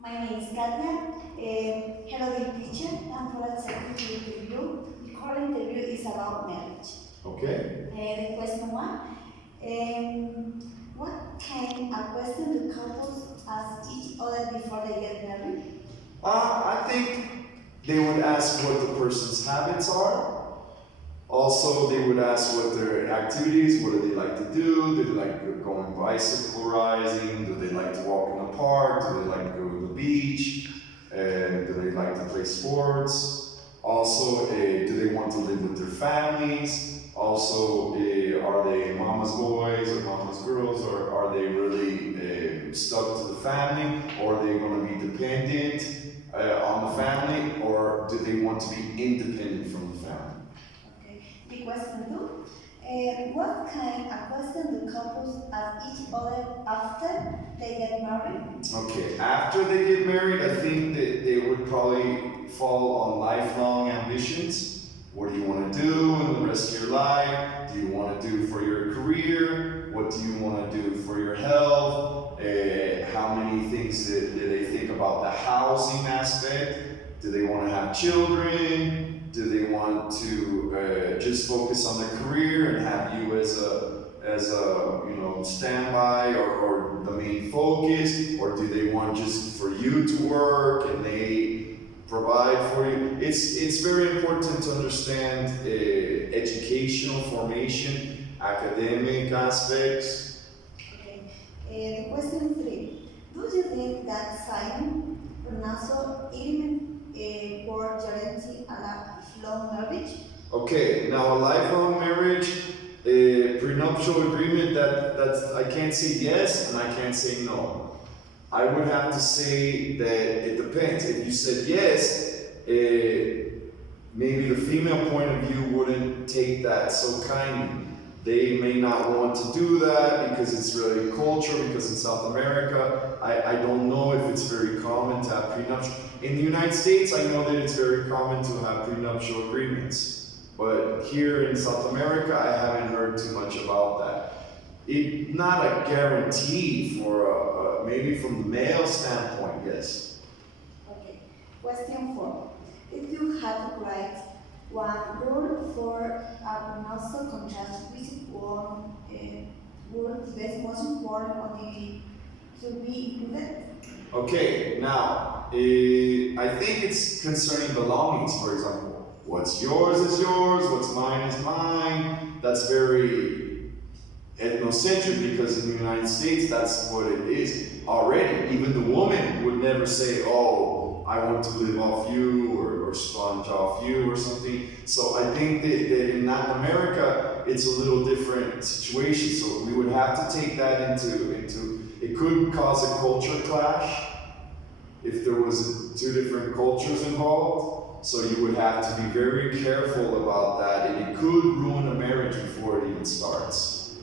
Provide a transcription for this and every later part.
My name is Katya. Hello, dear teacher. I'm for accepting the interview. The current interview is about marriage. Okay. The question one. What kind of question do couples ask each other before they get married? I think they would ask what the person's habits are. Also, they would ask what their activities, what do they like to do? Do they like going bicycle riding? Do they like to walk in the park? Do they like to go to the beach? Do they like to play sports? Also, do they want to live with their families? Also, are they mama's boys or mama's girls, or are they really stuck to the family? Or are they going to be dependent on the family? Or do they want to be independent from the family? Okay. The question two. What kind of question do couples ask each other after they get married? Okay, after they get married, I think that they would probably fall on lifelong ambitions. What do you want to do in the rest of your life? Do you want to do for your career? What do you want to do for your health? How many things do they think about the housing aspect? Do they want to have children? Do they want to just focus on their career and have you as a standby or the main focus, or do they want just for you to work and they provide for you? It's very important to understand educational formation, academic aspects. Okay. The question three. Do you think that signing prenuptial agreement for guarantee a lifelong marriage? Okay, now a lifelong marriage, a prenuptial agreement, that's I can't say yes and I can't say no. I would have to say that it depends. If you said yes, maybe the female point of view wouldn't take that so kindly. They may not want to do that because it's really culture, because in South America, I don't know if it's very common to have prenuptial. In the United States, I know that it's very common to have prenuptial agreements. But here in South America, I haven't heard too much about that. It's not a guarantee for maybe from the male standpoint, yes. Okay. Question four. If you had to write one rule for a prenuptial contract, which one would be most important on the to be included? Okay, now, I think it's concerning belongings, for example. What's yours is yours, what's mine is mine. That's very ethnocentric because in the United States, that's what it is already. Even the woman would never say, oh, I want to live off you or sponge off you or something. So I think that in Latin America, it's a little different situation. So we would have to take that into it could cause a culture clash if there was two different cultures involved. So you would have to be very careful about that, and it could ruin a marriage before it even starts.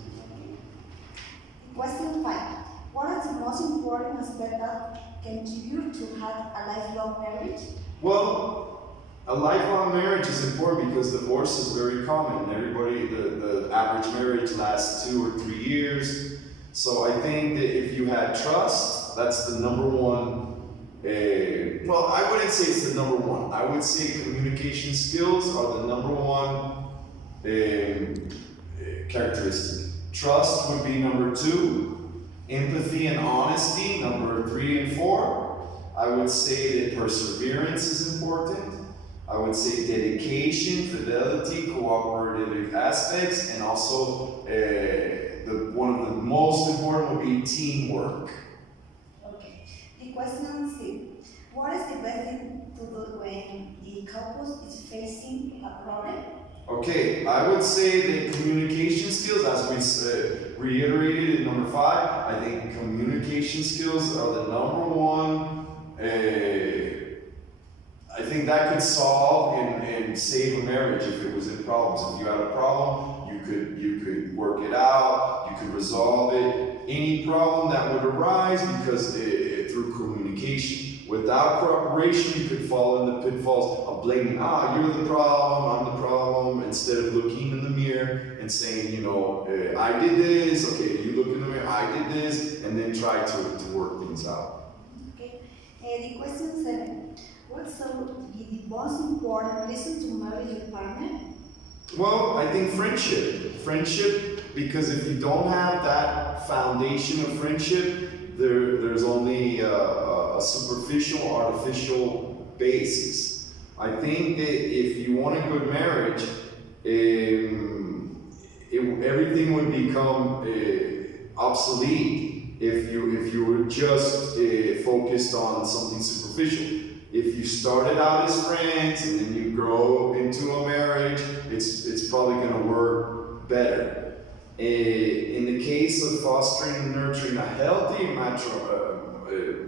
Question five. What is the most important aspect that contribute to have a lifelong marriage? Well, a lifelong marriage is important because divorce is very common. Everybody, the average marriage lasts 2 or 3 years. So I think that if you had trust, that's the number one. Well, I wouldn't say it's the number one. I would say communication skills are the number one characteristic. Trust would be number 2. Empathy and honesty, number 3 and 4. I would say that perseverance is important. I would say dedication, fidelity, cooperative aspects, and also one of the most important would be teamwork. Okay. The question 6. What is the best thing to do when the couple is facing a problem? Okay, I would say that communication skills, as we reiterated in number 5, I think communication skills are the number one. I think that could solve and save a marriage if it was in problems. If you had a problem, you could work it out, you could resolve it. Any problem that would arise because through communication. Without cooperation, you could fall in the pitfalls of blaming, you're the problem, I'm the problem, instead of looking in the mirror and saying, I did this, okay, you look in the mirror, I did this, and then try to work things out. Okay. The question 7. What should be the most important reason to marry your partner? Well, I think friendship. Friendship, because if you don't have that foundation of friendship, there's only a superficial, artificial basis. I think that if you want a good marriage, everything would become obsolete if you were just focused on something superficial. If you started out as friends and then you grow into a marriage, it's probably going to work better. In the case of fostering and nurturing a healthy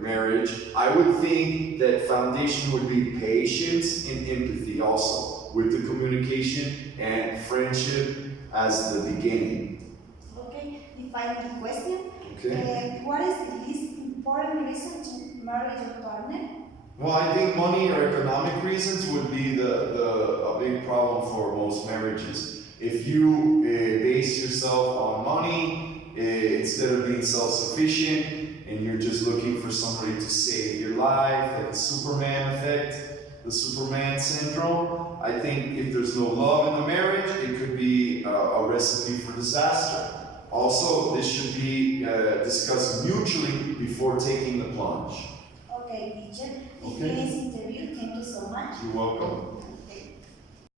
marriage, I would think that foundation would be patience and empathy also, with the communication and friendship as the beginning. Okay, the final question. Okay. What is the least important reason to marry your partner? Well, I think money or economic reasons would be a big problem for most marriages. If you base yourself on money instead of being self-sufficient, and you're just looking for somebody to save your life, like the Superman effect, the Superman syndrome, I think if there's no love in the marriage, it could be a recipe for disaster. Also, this should be discussed mutually before taking the plunge. Okay, teacher. Okay. This interview. Thank you so much. You're welcome.